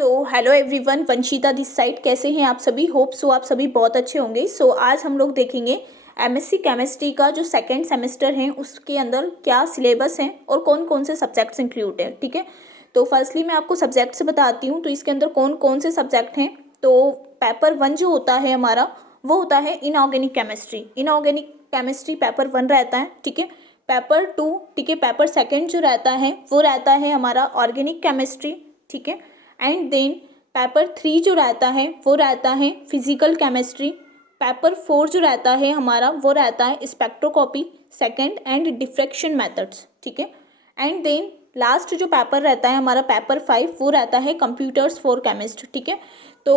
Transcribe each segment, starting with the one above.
तो hello everyone, Vanshita this side. कैसे हैं आप सभी? होप सो आप सभी बहुत अच्छे होंगे। आज हम लोग देखेंगे एमएससी केमिस्ट्री का जो सेकंड सेमेस्टर है उसके अंदर क्या सिलेबस है और कौन कौन से सब्जेक्ट्स इंक्लूड है। ठीक है, तो फर्स्टली मैं आपको सब्जेक्ट्स बताती हूँ। तो इसके अंदर कौन कौन से सब्जेक्ट हैं। तो पेपर 1 जो होता है हमारा वो होता है inorganic chemistry. Inorganic chemistry paper 1 रहता है। ठीक है, पेपर 2, ठीक है, पेपर 2 जो रहता है वो रहता है हमारा ऑर्गेनिक केमिस्ट्री। ठीक है, एंड देन पेपर 3 जो रहता है वो रहता है फिजिकल केमिस्ट्री। पेपर 4 जो रहता है हमारा वो रहता है spectroscopy second and diffraction methods. ठीक है, एंड देन लास्ट जो पेपर रहता है हमारा पेपर 5 वो रहता है कंप्यूटर्स फॉर केमिस्ट। ठीक है, तो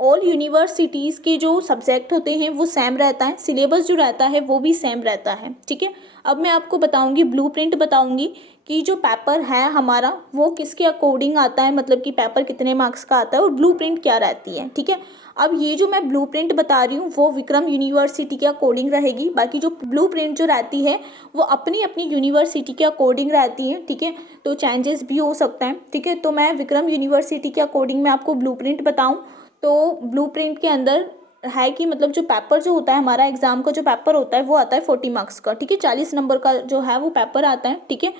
ऑल यूनिवर्सिटीज़ के जो सब्जेक्ट होते हैं वो सेम रहता है, सिलेबस जो रहता है वो भी सेम रहता है। ठीक है, अब मैं आपको बताऊंगी ब्लूप्रिंट बताऊंगी कि जो पेपर है हमारा वो किसके अकॉर्डिंग आता है, मतलब कि पेपर कितने मार्क्स का आता है और ब्लूप्रिंट क्या रहती है। ठीक है, अब ये जो मैं ब्लूप्रिंट बता रही हूँ वो विक्रम यूनिवर्सिटी के अकॉर्डिंग रहेगी। बाकी जो ब्लूप्रिंट जो रहती है वो अपनी अपनी यूनिवर्सिटी के अकॉर्डिंग रहती है। ठीक है, तो चेंजेस भी हो सकता है। ठीक है, तो मैं विक्रम यूनिवर्सिटी के अकॉर्डिंग मैं आपको ब्लूप्रिंट बताऊँ तो ब्लूप्रिंट के अंदर है कि मतलब जो पेपर जो होता है हमारा एग्जाम का जो पेपर होता है वो आता है 40 मार्क्स का। ठीक है, 40 नंबर का जो है वो पेपर आता है। ठीक है,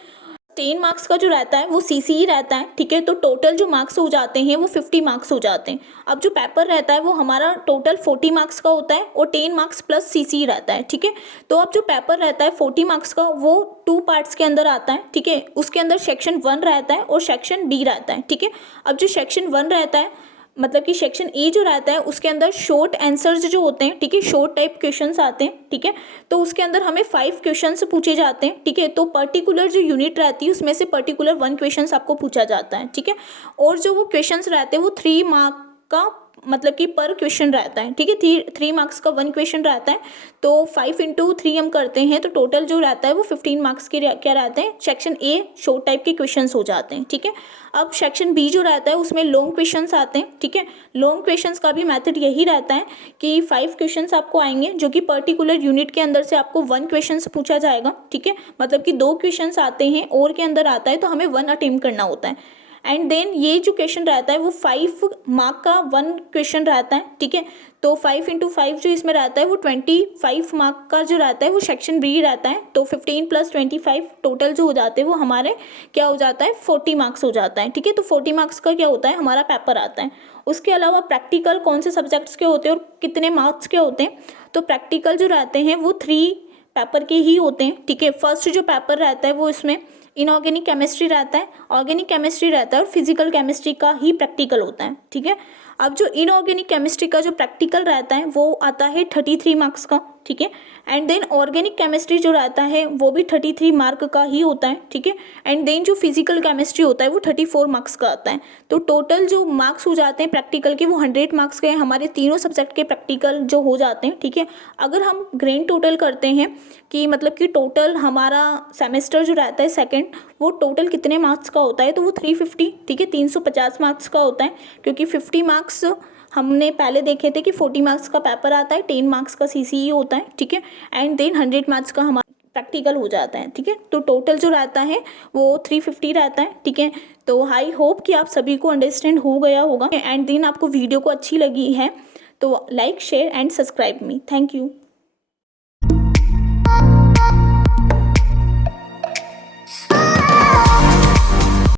10 मार्क्स का जो रहता है वो सीसीई रहता है। ठीक है, तो टोटल जो मार्क्स हो जाते हैं वो 50 मार्क्स हो जाते हैं। अब जो पेपर रहता है वो हमारा टोटल 40 मार्क्स का होता है और 10 मार्क्स प्लस सीसीई रहता है। ठीक है, तो अब जो पेपर रहता है 40 मार्क्स का वो 2 पार्ट्स के अंदर आता है। ठीक है, उसके अंदर सेक्शन 1 रहता है और सेक्शन बी रहता है। ठीक है, अब जो सेक्शन 1 रहता है मतलब कि सेक्शन ए जो रहता है उसके अंदर शॉर्ट आंसर्स जो होते हैं, ठीक है, शॉर्ट टाइप क्वेश्चंस आते हैं। ठीक है, तो उसके अंदर हमें 5 क्वेश्चंस पूछे जाते हैं। ठीक है, तो पर्टिकुलर जो यूनिट रहती है उसमें से पर्टिकुलर 1 क्वेश्चंस आपको पूछा जाता है। ठीक है, और जो वो क्वेश्चंस रहते हैं वो 3 मार्क का मतलब कि पर क्वेश्चन रहता है। ठीक है, 3 मार्क्स का 1 क्वेश्चन रहता है। तो 5 इंटू 3 हम करते हैं तो टोटल जो रहता है वो 15 मार्क्स के क्या रहते हैं, सेक्शन ए शॉर्ट टाइप के क्वेश्चंस हो जाते हैं। ठीक है, अब सेक्शन बी जो रहता है उसमें लॉन्ग क्वेश्चंस आते हैं। ठीक है, लॉन्ग क्वेश्चंस का भी मेथड यही रहता है कि 5 क्वेश्चंस आपको आएंगे जो कि पर्टिकुलर यूनिट के अंदर से आपको 1 क्वेश्चन पूछा जाएगा। ठीक है, मतलब कि 2 क्वेश्चंस आते हैं और के अंदर आता है तो हमें 1 अटेम्प्ट करना होता है। एंड देन ये जो क्वेश्चन रहता है वो 5 मार्क का 1 क्वेश्चन रहता है। ठीक है, तो 5 इंटू 5 जो इसमें रहता है वो 25 मार्क का जो रहता है वो सेक्शन बी रहता है। तो 15 प्लस 25 टोटल जो हो जाते हैं वो हमारे क्या हो जाता है, 40 मार्क्स हो जाता है। ठीक है, तो 40 मार्क्स का क्या होता है, हमारा पेपर आता है। उसके अलावा प्रैक्टिकल कौन से सब्जेक्ट्स के होते हैं और कितने मार्क्स के होते हैं, तो प्रैक्टिकल जो रहते हैं वो 3 पेपर के ही होते हैं। ठीक है, फर्स्ट जो पेपर रहता है वो इसमें इनऑर्गेनिक केमिस्ट्री रहता है, ऑर्गेनिक केमिस्ट्री रहता है और फिजिकल केमिस्ट्री का ही प्रैक्टिकल होता है। ठीक है, अब जो इनऑर्गेनिक केमिस्ट्री का जो प्रैक्टिकल रहता है वो आता है 33 मार्क्स का। ठीक है, एंड देन ऑर्गेनिक केमिस्ट्री जो रहता है वो भी 33 मार्क का ही होता है। ठीक है, एंड देन जो फिजिकल केमिस्ट्री होता है वो 34 मार्क्स का आता है। तो टोटल जो मार्क्स हो जाते हैं प्रैक्टिकल के वो 100 मार्क्स के हमारे तीनों सब्जेक्ट के प्रैक्टिकल जो हो जाते हैं। ठीक है, अगर हम ग्रैंड टोटल करते हैं कि मतलब कि टोटल हमारा सेमेस्टर जो रहता है सेकंड वो टोटल कितने मार्क्स का होता है, तो वो 350, ठीक है, 350 मार्क्स का होता है। क्योंकि 50 मार्क्स हमने पहले देखे थे कि 40 मार्क्स का पेपर आता है, 10 मार्क्स का सीसीई होता है। ठीक है, एंड देन 100 मार्क्स का हमारा प्रैक्टिकल हो जाता है। ठीक है, तो टोटल जो रहता है वो 350 रहता है। ठीक है, तो आई होप कि आप सभी को अंडरस्टैंड हो गया होगा। एंड देन आपको वीडियो को अच्छी लगी है तो like share and subscribe me. Thank you.